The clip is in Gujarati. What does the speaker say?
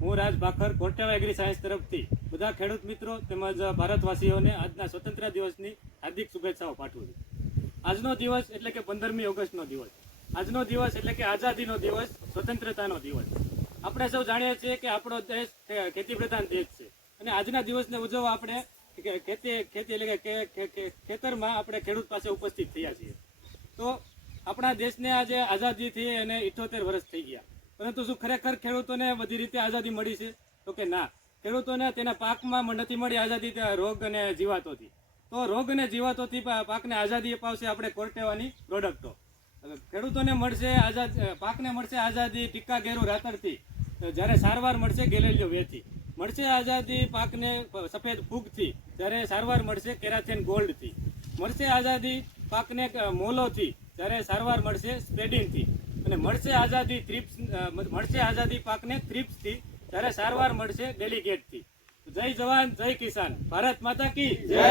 હું રાજ ભાખર કોટેવા એગ્રી સાયન્સ તરફથી બધા ખેડૂત મિત્રો તેમજ ભારતવાસીઓને આજના સ્વતંત્ર દિવસની હાર્દિક શુભેચ્છાઓ પાઠવું છું। આજનો દિવસ એટલે કે 15મી ઓગસ્ટનો દિવસ, આજનો દિવસ એટલે કે આઝાદીનો દિવસ, સ્વતંત્રતાનો દિવસ। આપણે સૌ જાણીએ છીએ કે આપણો દેશ ખેતી પ્રધાન દેશ છે અને આજના દિવસને ઉજવવા આપણે ખેતી એટલે કે ખેતરમાં આપણે ખેડૂત પાસે ઉપસ્થિત થયા છીએ। તો આપણા દેશને આજે આઝાદી થઈ અને 78 વર્ષ થઈ ગયા, પરંતુ શું ખરેખર ખેડૂતોને બધી રીતે આઝાદી મળી છે? તો કે ના, ખેડૂતોને તેના પાકમાં નથી મળી આઝાદી, રોગ અને જીવાતોથી। તો રોગ અને જીવાતોથી પાકને આઝાદી અપાવશે આપણે કોર્ટેવાની પ્રોડક્ટો। ખેડૂતોને મળશે પાકને મળશે આઝાદી ટીકા ઘેરું રાતરથી, જ્યારે સારવાર મળશે ગેલેલિયો વેથી। મળશે આઝાદી પાકને સફેદ ફૂગથી, જ્યારે સારવાર મળશે કેરાથેન ગોલ્ડથી। મળશે આઝાદી પાકને મોલોથી, જ્યારે સારવાર મળશે સ્પ્રેડિંગથી। અને મળશે આઝાદી પાકને થ્રિપ્સથી, જ્યારે સારવાર મળશે ડેલિગેટથી। જય જવાન જય કિસાન, ભારત માતા કી જય।